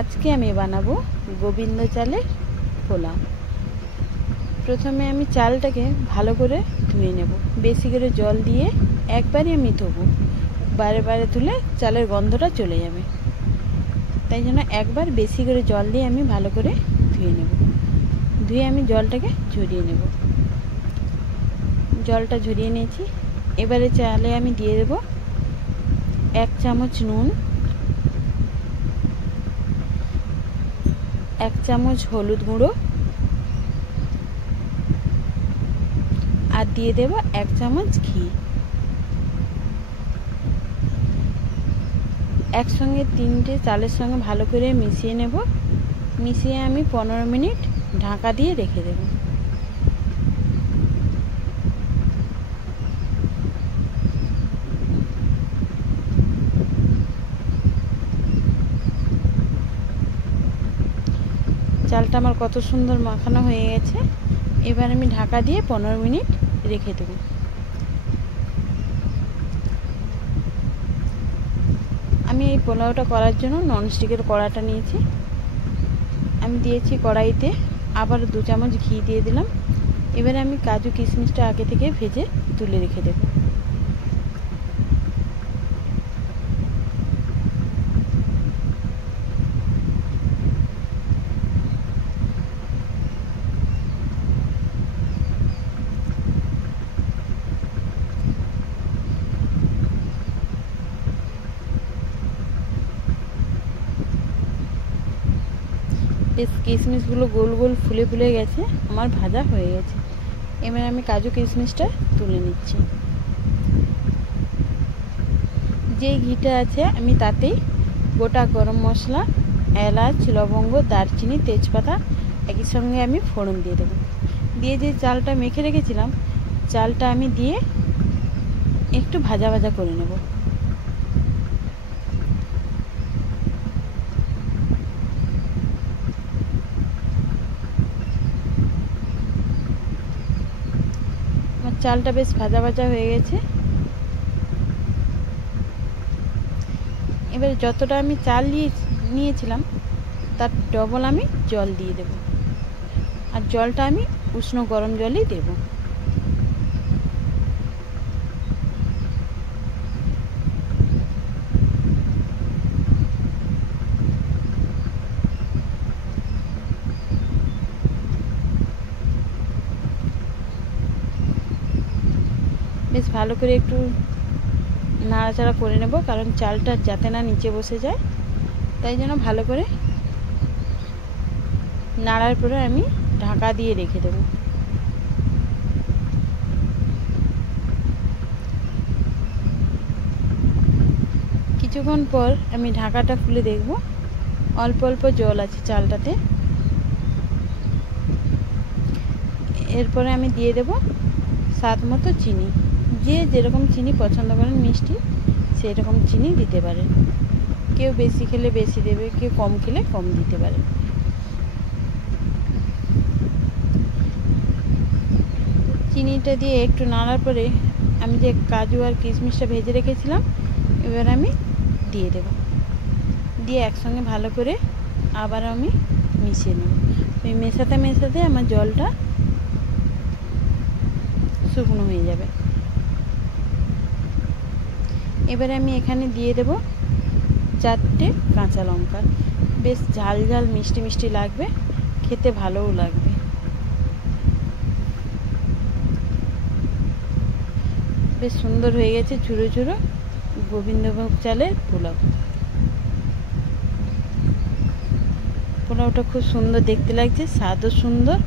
আজকে আমি বানাবো গোবিন্দ চালের পোলাও। প্রথমে আমি চালটাকে ভালো করে ধুয়ে নেব, বেশি করে জল দিয়ে একবারই আমি ধোবো, বারে বারে ধুলে চালের গন্ধটা চলে যাবে। তাই জন্য একবার বেশি করে জল দিয়ে আমি ভালো করে ধুয়ে নেব। ধুয়ে আমি জলটাকে ঝরিয়ে নেব। জলটা ঝরিয়ে নিয়েছি। এবারে চালে আমি দিয়ে দেব 1 চামচ নুন, 1 চামচ হলুদ গুঁড়ো, আর দিয়ে দেব 1 চামচ ঘি। একসঙ্গে তিনটে চালের সঙ্গে ভালো করে মিশিয়ে নেব। মিশিয়ে আমি 15 মিনিট ঢাকা দিয়ে রেখে দেব। চালটা আমার কত সুন্দর মাখানো হয়ে গেছে। এবার আমি ঢাকা দিয়ে 15 মিনিট রেখে দেব। আমি এই পোলাওটা করার জন্য ননস্টিকের কড়াটা নিয়েছি। আমি দিয়েছি কড়াইতে, আবার 2 চামচ ঘি দিয়ে দিলাম। এবারে আমি কাজু কিশমিশটা আগে থেকে ভেজে তুলে রেখে দেব। বেশ কিশমিশগুলো গোল গোল ফুলে ফুলে গেছে, আমার ভাজা হয়ে গেছে। এবার আমি কাজু কিশমিশটা তুলে নিচ্ছি। যে ঘিটা আছে আমি তাতেই গোটা গরম মশলা, এলাচ, লবঙ্গ, দারচিনি, তেজপাতা একই সঙ্গে আমি ফোড়ন দিয়ে দেবো। দিয়ে যে চালটা মেখে রেখেছিলাম, চালটা আমি দিয়ে একটু ভাজা ভাজা করে নেব। চালটা বেশ ভাজা ভাজা হয়ে গেছে। এবারে যতটা আমি চাল নিয়েছিলাম তার ডবল আমি জল দিয়ে দেব, আর জলটা আমি উষ্ণ গরম জলই দেব। বেশ ভালো করে একটু নাড়াচাড়া করে নেব, কারণ চালটা যাতে না নিচে বসে যায়। তাই জন্য ভালো করে নাড়ার পরে আমি ঢাকা দিয়ে রেখে দেব। কিছুক্ষণ পর আমি ঢাকাটা খুলে দেখব, অল্প অল্প জল আছে চালটাতে। এরপরে আমি দিয়ে দেব স্বাদ মতো চিনি। যে যেরকম চিনি পছন্দ করেন মিষ্টি, সেই রকম চিনি দিতে পারেন। কেউ বেশি খেলে বেশি দেবে, কেউ কম খেলে কম দিতে পারে। চিনিটা দিয়ে একটু নাড়ার পরে আমি যে কাজু আর কিশমিশটা ভেজে রেখেছিলাম এবার আমি দিয়ে দেব। দিয়ে একসঙ্গে ভালো করে আবার আমি মিশিয়ে নেব। ওই মেশাতে মেশাতে আমার জলটা শুকনো হয়ে যাবে। এবারে আমি এখানে দিয়ে দেব 4টে কাঁচা লঙ্কা। বেশ ঝাল ঝাল মিষ্টি মিষ্টি লাগবে, খেতে ভালোও লাগবে। বেশ সুন্দর হয়ে গেছে ঝুরো ঝুরো গোবিন্দভোগ চালের পোলাও। পোলাওটা খুব সুন্দর দেখতে লাগছে, স্বাদও সুন্দর।